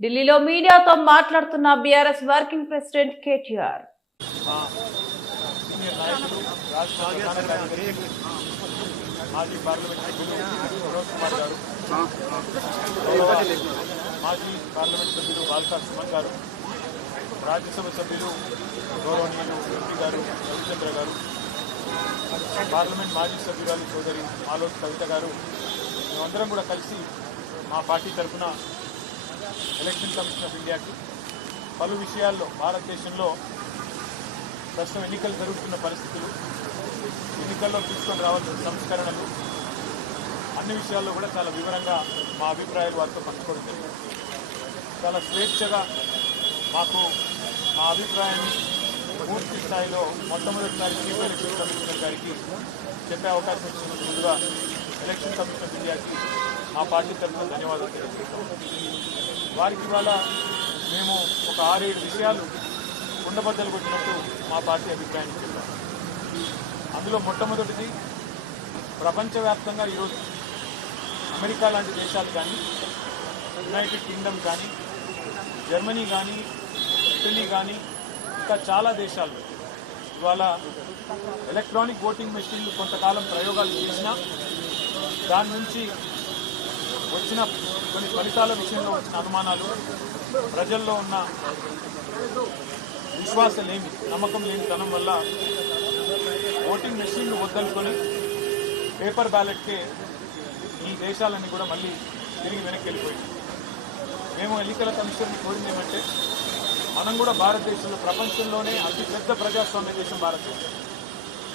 ఢిల్లీలో మీడియాతో మాట్లాడుతున్న బీఆర్ఎస్ వర్కింగ్ ప్రెసిడెంట్ కేటీఆర్. మాజీ పార్లమెంట్ సభ్యులు ఫిరోజ్ కుమార్ గారు మాజీ పార్లమెంట్ సభ్యులు బాల్కా సుమన్ గారు రాజ్యసభ సభ్యులు గౌరవనీయులు ఎంపీ గారు రవిచంద్ర గారు పార్లమెంట్ మాజీ సభ్యురాలు సోదరి మాలోత్ కవిత గారు మేమందరం కూడా కలిసి మా పార్టీ తరఫున ఎలక్షన్ కమిషన్ ఆఫ్ ఇండియాకి పలు విషయాల్లో భారతదేశంలో ప్రస్తుతం ఎన్నికలు జరుగుతున్న పరిస్థితులు ఎన్నికల్లో తీసుకొని రావాల్సిన సంస్కరణలు అన్ని విషయాల్లో కూడా చాలా వివరంగా మా అభిప్రాయాలు వారితో పంచుకోవడం జరిగింది. చాలా స్వేచ్ఛగా మాకు మా అభిప్రాయాన్ని పూర్తి స్థాయిలో మొట్టమొదటిసారి చీఫ్ ఎలక్షన్ కమిషనర్ గారికి చెప్పే అవకాశం ఇచ్చినందుకు ముందుగా ఎలక్షన్ కమిషన్ ఆఫ్ ఇండియాకి మా పార్టీ తరఫున ధన్యవాదాలు తెలియజేస్తాం వారికి ఇవాళ మేము ఒక ఆరేడు విషయాలు కుండబద్దలు కొట్టినట్టు మా పార్టీ అభిప్రాయం అందులో మొట్టమొదటిది ప్రపంచవ్యాప్తంగా ఈరోజు అమెరికా లాంటి దేశాలు కానీ యునైటెడ్ కింగ్డమ్ కానీ జర్మనీ కానీ ఇటలీ కానీ ఇంకా చాలా దేశాలు ఇవాళ ఎలక్ట్రానిక్ ఓటింగ్ మెషిన్లు కొంతకాలం ప్రయోగాలు చేసినా దాని నుంచి వచ్చిన కొన్ని ఫలితాల విషయంలో వచ్చిన అనుమానాలు ప్రజల్లో ఉన్న విశ్వాసం లేమి నమ్మకం లేని తనం వల్ల ఓటింగ్ మెషిన్లు వద్దనుకొని పేపర్ బ్యాలెట్కే ఈ దేశాలన్నీ కూడా మళ్ళీ తిరిగి వెనక్కి వెళ్ళిపోయింది మేము ఎన్నికల కమిషన్ని కోరింది ఏమంటే మనం కూడా భారతదేశంలో ప్రపంచంలోనే అతిపెద్ద ప్రజాస్వామ్య దేశం భారతదేశం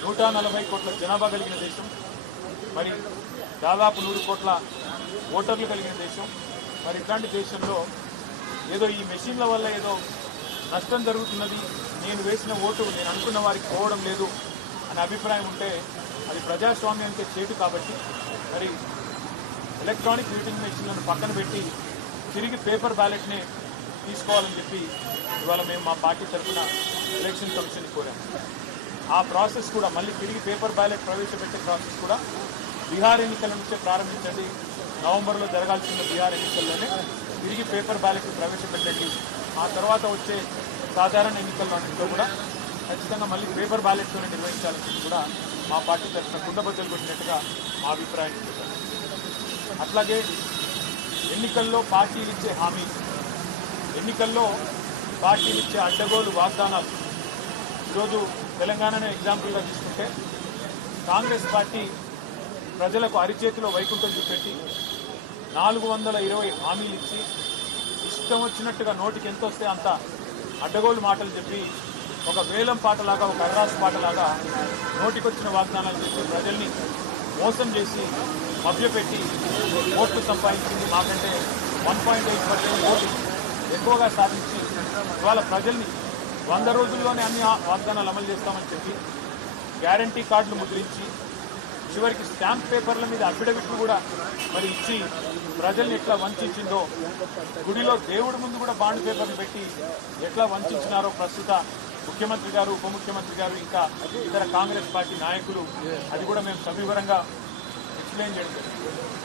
నూట నలభై కోట్ల జనాభా కలిగిన దేశం. మరి దాదాపు నూరు కోట్ల ఓటర్లు కలిగిన దేశం. మరి ఇట్లాంటి దేశంలో ఏదో ఈ మెషిన్ల వల్ల ఏదో నష్టం జరుగుతున్నది. నేను వేసిన ఓటు నేను అనుకున్న వారికి పోవడం లేదు అనే అభిప్రాయం ఉంటే అది ప్రజాస్వామ్యానికి చేటు కాబట్టి మరి ఎలక్ట్రానిక్ ఓటింగ్ మెషిన్లను పక్కన పెట్టి తిరిగి పేపర్ బ్యాలెట్ని తీసుకోవాలని చెప్పి ఇవాళ మేము మా పార్టీ తరఫున ఎలక్షన్ కమిషన్ కోరాం. ఆ ప్రాసెస్ కూడా మళ్ళీ తిరిగి పేపర్ బ్యాలెట్ ప్రవేశపెట్టే ప్రాసెస్ కూడా బీహార్ ఎన్నికల నుంచే ప్రారంభించండి. నవంబర్లో జరగాల్సిన బీహార్ ఎన్నికల్లోనే తిరిగి పేపర్ బ్యాలెట్ ప్రవేశపెట్టండి. ఆ తర్వాత వచ్చే సాధారణ ఎన్నికల్లో కూడా ఖచ్చితంగా మళ్ళీ పేపర్ బ్యాలెట్తోనే నిర్వహించాలని కూడా మా పార్టీ తరఫున కుండబద్దలు కొట్టినట్టుగా మా అభిప్రాయం. అట్లాగే ఎన్నికల్లో పార్టీలు ఇచ్చే హామీ ఎన్నికల్లో పార్టీలు ఇచ్చే అడ్డగోలు వాగ్దానాలు ఈరోజు తెలంగాణనే ఎగ్జాంపుల్గా తీసుకుంటే కాంగ్రెస్ పార్టీ ప్రజలకు అరిచేతిలో వైకుంఠం చూపెట్టి నాలుగు వందల ఇరవై హామీలు ఇచ్చి ఇష్టం వచ్చినట్టుగా నోటికి ఎంత వస్తే అంత అడ్డగోలు మాటలు చెప్పి ఒక వేలం పాటలాగా ఒక అర్రాసు పాటలాగా నోటికొచ్చిన వాగ్దానాలు చెప్పి ప్రజల్ని మోసం చేసి మభ్యపెట్టి ఓట్లు సంపాదించింది మాకంటే one point eight percent vote ఎక్కువగా సాధించి ఇవాళ ప్రజల్ని వంద రోజుల్లోనే అన్ని ఆ- వాగ్దానాలు అమలు చేస్తామని చెప్పి గ్యారంటీ కార్డులు ముద్రించి చివరికి స్టాంప్ పేపర్ల మీద అఫిడవిట్లు కూడా మరి ఇచ్చి ప్రజల్ని ఎట్లా వంచిందో గుడిలో దేవుడి ముందు కూడా బాండ్ పేపర్లు పెట్టి ఎట్లా వంచినారో ప్రస్తుత ముఖ్యమంత్రి గారు ఉప ముఖ్యమంత్రి గారు ఇంకా ఇతర కాంగ్రెస్ పార్టీ నాయకులు అది కూడా మేము సవివరంగా ఎక్స్ప్లెయిన్ చేయడం